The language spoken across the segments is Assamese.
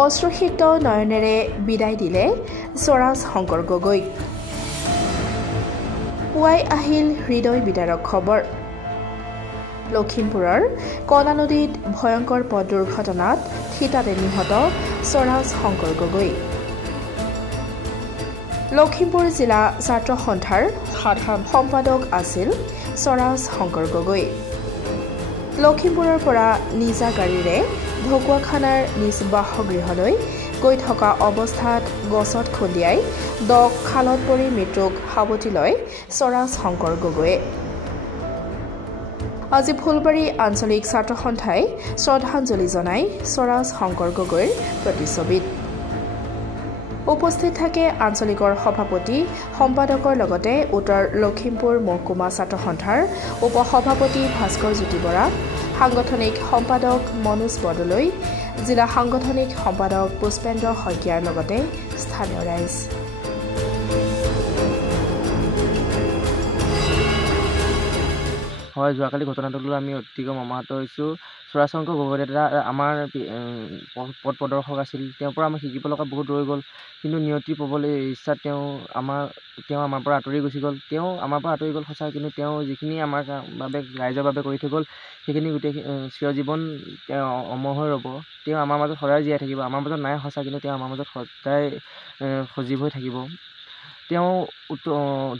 অশ্ৰুসিক্ত নয়নেৰে বিদায় দিলে স্বৰাজ শংকৰ গগৈ। পুৱাই আহিল হৃদয় বিদাৰক খবৰ। লখিমপুৰৰ কলা নদীত ভয়ংকৰ পথ দুৰ্ঘটনাত থিতাতে নিহত স্বৰাজ শংকৰ গগৈ। লখিমপুৰ জিলা ছাত্ৰ সন্থাৰ সাধাৰণ সম্পাদক আছিল স্বৰাজ শংকৰ গগৈ। লখিমপুৰৰ পৰা নিজা গাড়ীৰে ঢকুৱাখানাৰ নিজ বাসগৃহলৈ গৈ থকা অৱস্থাত গছত খুন্দিয়াই দ খালত পৰি মৃত্যুক সাৱটি লয় স্বৰাজ শংকৰ গগৈয়ে। আজি ফুলবাৰী আঞ্চলিক ছাত্ৰ সন্থাই শ্ৰদ্ধাঞ্জলি জনায় স্বৰাজ শংকৰ গগৈৰ প্ৰতিচ্ছবিত। উপস্থিত থাকে আঞ্চলিকৰ সভাপতি সম্পাদকৰ লগতে উত্তৰ লখিমপুৰ মহকুমা ছাত্ৰ সন্থাৰ উপসভাপতি ভাস্কৰ জ্যোতি বৰা, সাংগঠনিক সম্পাদক মনোজ বৰদলৈ, জিলা সাংগঠনিক সম্পাদক পুষ্পেন্দ্ৰ শইকীয়াৰ লগতে স্থানীয় ৰাইজ। হয়, যোৱাকালি ঘটনাটো লৈ আমি অতিকৈ মৰ্মাহত হৈছোঁ। স্বৰাজ শংকৰ গগৈ দাদা আমাৰ পথ প্ৰদৰ্শক আছিল। তেওঁৰ পৰা আমাৰ শিকিব লগা বহুত ৰৈ গ'ল, কিন্তু নিয়তি পাবলৈ ইচ্ছাত তেওঁ আমাৰ পৰা আঁতৰি গুচি গ'ল। তেওঁ আমাৰ পৰা আঁতৰি গ'ল সঁচা, কিন্তু তেওঁ যিখিনি আমাৰ বাবে ৰাইজৰ বাবে কৰি থৈ গ'ল সেইখিনি গোটেই চিৰজীৱন তেওঁ অমৰ হৈ ৰ'ব। তেওঁ আমাৰ মাজত সদায় জীয়াই থাকিব। আমাৰ মাজত নাই সঁচা, কিন্তু তেওঁ আমাৰ মাজত সদায় সজীৱ হৈ থাকিব। তেওঁ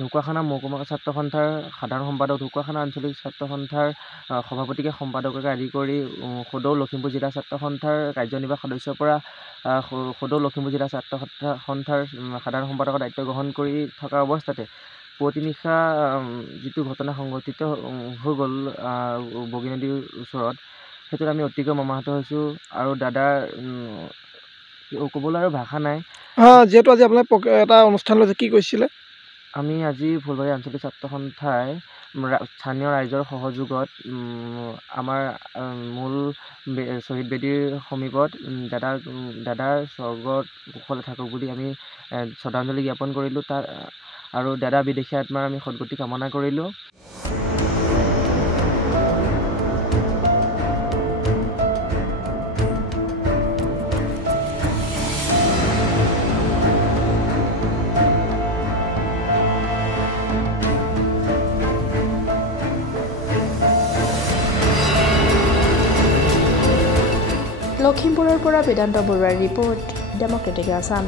ঢকুৱাখানা মহকুমা ছাত্ৰ সন্থাৰ সাধাৰণ সম্পাদক, ঢকুৱাখানা আঞ্চলিক ছাত্ৰ সন্থাৰ সভাপতিকে সম্পাদককে আদি কৰি সদৌ লখিমপুৰ জিলা ছাত্ৰ সন্থাৰ কাৰ্যনিৰ্বাহক সদস্যৰ পৰা সদৌ লখিমপুৰ জিলা ছাত্ৰ সন্থাৰ সাধাৰণ সম্পাদকৰ দায়িত্ব গ্ৰহণ কৰি থকা অৱস্থাতে পুৱতি নিশা যিটো ঘটনা সংঘটিত হৈ গ'ল বগীনদীৰ ওচৰত, সেইটোত আমি অতিকৈ মৰ্মাহত হৈছোঁ। আৰু দাদাৰ ক'বলৈ আৰু ভাষা নাই। যিহেতু আজি আপোনাৰ এটা অনুষ্ঠান লৈছে, কি কৈছিলে? আমি আজি ফুলবাৰী আঞ্চলিক ছাত্ৰ সন্থাই স্থানীয় ৰাইজৰ সহযোগত আমাৰ মূল শ্বহীদ বেদীৰ সমীপত দাদাৰ স্বৰ্গত কুশলে থাকক বুলি আমি শ্ৰদ্ধাঞ্জলি জ্ঞাপন কৰিলোঁ। আৰু দাদা বিদেশী আত্মাৰ আমি সদ্গতি কামনা কৰিলোঁ। লখিমপুৰৰ পৰা বেদান্ত বৰুৱাৰ ৰিপৰ্ট, ডেমক্ৰেটিক আছাম।